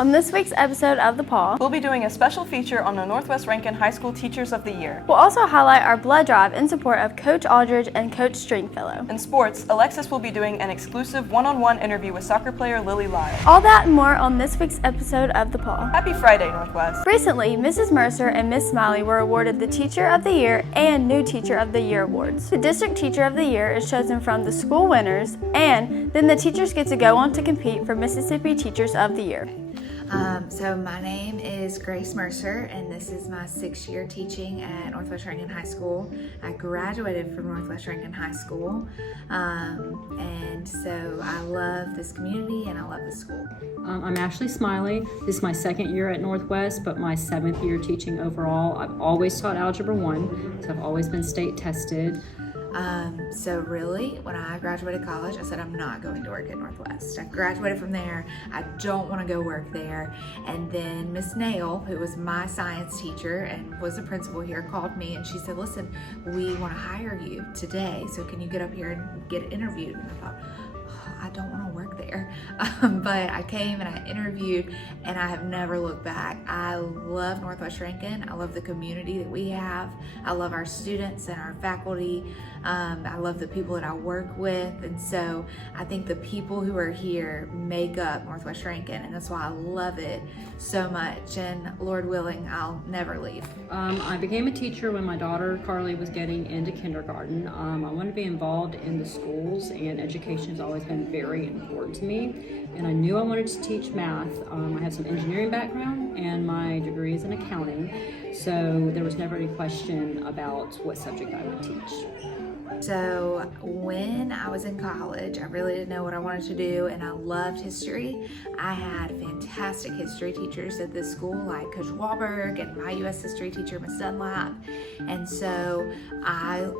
On this week's episode of The Paw, we'll be doing a special feature on the Northwest Rankin High School Teachers of the Year. We'll also highlight our blood drive in support of Coach Aldridge and Coach Stringfellow. In sports, Alexis will be doing an exclusive one-on-one interview with soccer player Lyle. All that and more on this week's episode of The Paw. Happy Friday, Northwest. Recently, Mrs. Mercer and Miss Smiley were awarded the Teacher of the Year and New Teacher of the Year awards. The District Teacher of the Year is chosen from the school winners, and then the teachers get to go on to compete for Mississippi Teachers of the Year. So my name is Grace Mercer, and this is my 6th year teaching at Northwest Rankin High School. I graduated from Northwest Rankin High School, and so I love this community and I love this school. I'm Ashley Smiley. This is my 2nd year at Northwest, but my 7th year teaching overall. I've always taught Algebra 1, so I've always been state tested. So really, when I graduated college, I said I'm not going to work at Northwest. I graduated from there. I don't want to go work there. And then Miss Nail, who was my science teacher and was the principal here, called me and she said, listen, we want to hire you today. So can you get up here and get interviewed? And I thought, I don't want to work there. But I came and I interviewed and I have never looked back. I love Northwest Rankin. I love the community that we have. I love our students and our faculty. I love the people that I work with. And so I think the people who are here make up Northwest Rankin, and that's why I love it so much. And Lord willing, I'll never leave. I became a teacher when my daughter Carly was getting into kindergarten. I wanted to be involved in the schools, and education has always been very important to me. And I knew I wanted to teach math. I have some engineering background and my degree is in accounting. So there was never any question about what subject I would teach. So when I was in college, I really didn't know what I wanted to do, and I loved history. I had fantastic history teachers at this school, like Coach Wahlberg and my U.S. history teacher, Miss Dunlap. And so I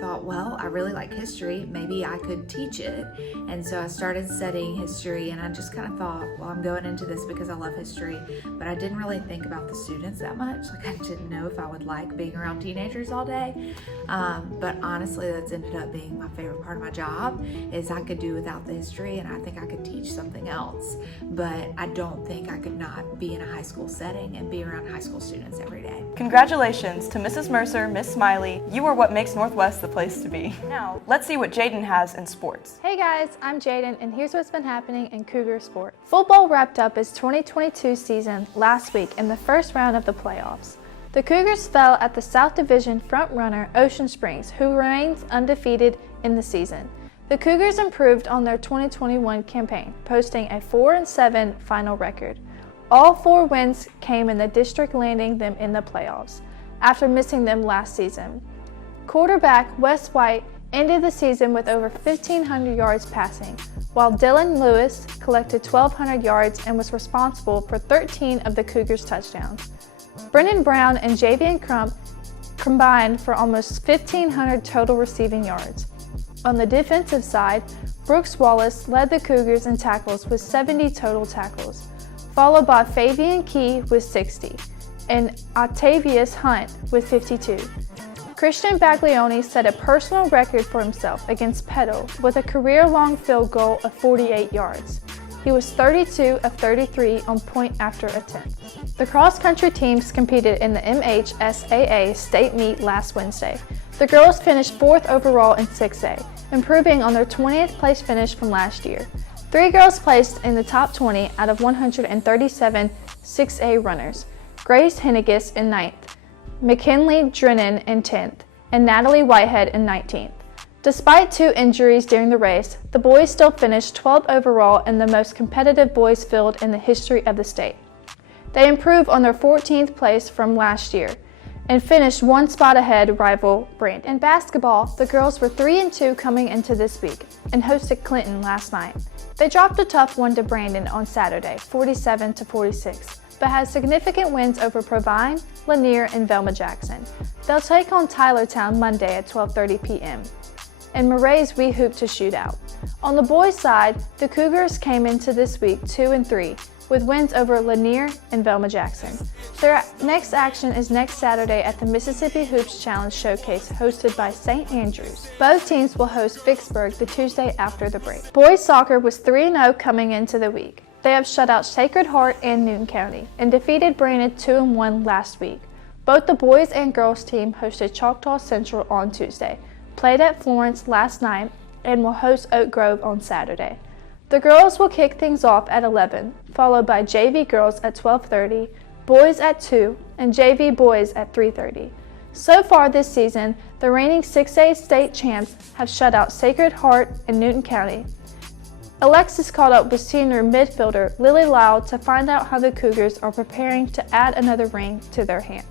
thought, well, I really like history. Maybe I could teach it. And so I started studying history, and I just kind of thought, well, I'm going into this because I love history. But I didn't really think about the students that much. Like, I didn't know if I would like being around teenagers all day. But honestly, that's ended up being my favorite part of my job, is I could do without the history, and I think I could teach something else. But I don't think I could not be in a high school setting and be around high school students every day. Congratulations to Mrs. Mercer, Miss Smiley. You are what makes Northwest the place to be. Now, let's see what Jaden has in sports. Hey guys, I'm Jaden, and here's what's been happening in Cougar sports. Football wrapped up its 2022 season last week in the first round of the playoffs. The Cougars fell at the South Division front-runner Ocean Springs, who remains undefeated in the season. The Cougars improved on their 2021 campaign, posting a 4-7 final record. All 4 wins came in the district, landing them in the playoffs after missing them last season. Quarterback Wes White ended the season with over 1,500 yards passing, while Dylan Lewis collected 1,200 yards and was responsible for 13 of the Cougars' touchdowns. Brennan Brown and Javian Crump combined for almost 1,500 total receiving yards. On the defensive side, Brooks Wallace led the Cougars in tackles with 70 total tackles, followed by Fabian Key with 60 and Octavius Hunt with 52. Christian Baglioni set a personal record for himself against Petal with a career-long field goal of 48 yards. He was 32 of 33 on point after attempt. The cross-country teams competed in the MHSAA state meet last Wednesday. The girls finished 4th overall in 6A, improving on their 20th place finish from last year. 3 girls placed in the top 20 out of 137 6A runners. Grace Henniges in 9th, McKinley Drennan in 10th, and Natalie Whitehead in 19th. Despite 2 injuries during the race, the boys still finished 12th overall in the most competitive boys field in the history of the state. They improved on their 14th place from last year and finished 1 spot ahead rival Brandon. In basketball, the girls were 3-2 coming into this week and hosted Clinton last night. They dropped a tough one to Brandon on Saturday, 47-46. But had significant wins over Provine, Lanier, and Velma Jackson. They'll take on Tylertown Monday at 12:30 p.m. And Murray's We Hoop to Shootout. On the boys' side, the Cougars came into this week 2-3, with wins over Lanier and Velma Jackson. Their next action is next Saturday at the Mississippi Hoops Challenge Showcase hosted by St. Andrews. Both teams will host Vicksburg the Tuesday after the break. Boys soccer was 3-0 coming into the week. They have shut out Sacred Heart and Newton County and defeated Brandon 2-1 last week. Both the boys and girls team hosted Choctaw Central on Tuesday, played at Florence last night, and will host Oak Grove on Saturday. The girls will kick things off at 11, followed by JV girls at 12:30, boys at 2, and JV boys at 3:30. So far this season, the reigning 6A state champs have shut out Sacred Heart and Newton County. Alexis caught up with senior midfielder Lily Lyle to find out how the Cougars are preparing to add another ring to their hand.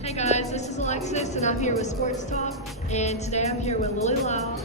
Hey guys, this is Alexis and I'm here with Sports Talk, and today I'm here with Lily Lyle.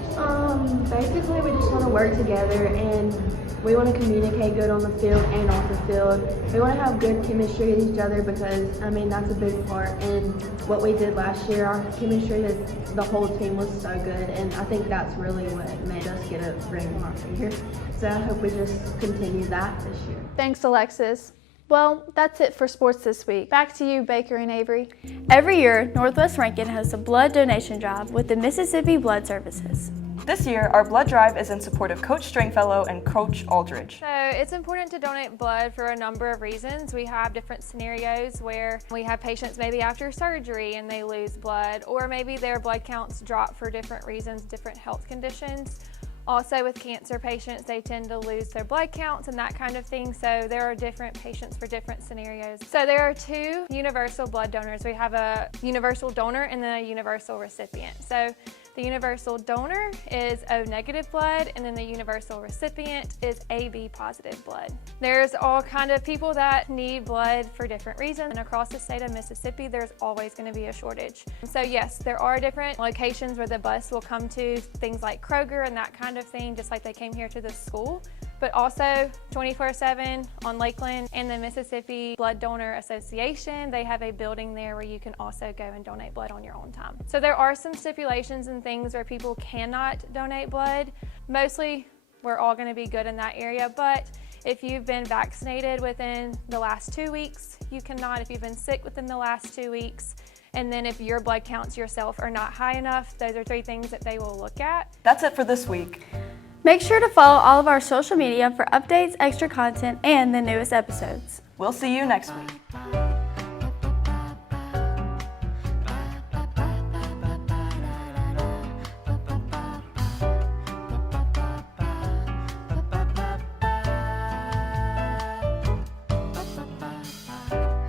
Basically we just want to work together and we want to communicate good on the field and off the field. We want to have good chemistry with each other because, that's a big part in what we did last year. Our chemistry as the whole team was so good, and I think that's really what made us get a ring last year. So I hope we just continue that this year. Thanks, Alexis. Well, that's it for sports this week. Back to you, Baker and Avery. Every year, Northwest Rankin hosts a blood donation drive with the Mississippi Blood Services. This year, our blood drive is in support of Coach Stringfellow and Coach Aldridge. So it's important to donate blood for a number of reasons. We have different scenarios where we have patients maybe after surgery and they lose blood, or maybe their blood counts drop for different reasons, different health conditions. Also with cancer patients, they tend to lose their blood counts and that kind of thing. So there are different patients for different scenarios. So there are two universal blood donors. We have a universal donor and then a universal recipient. So the universal donor is O negative blood, and then the universal recipient is AB positive blood. There's all kind of people that need blood for different reasons, and across the state of Mississippi, there's always going to be a shortage. So yes, there are different locations where the bus will come to, things like Kroger and that kind of thing, just like they came here to the school. But also 24/7 on Lakeland and the Mississippi Blood Donor Association, they have a building there where you can also go and donate blood on your own time. So there are some stipulations and things where people cannot donate blood. Mostly we're all going to be good in that area, but if you've been vaccinated within the last 2 weeks, you cannot. If you've been sick within the last 2 weeks, and then if your blood counts yourself are not high enough, those are 3 things that they will look at. That's it for this week. Make sure to follow all of our social media for updates, extra content, and the newest episodes. We'll see you next week.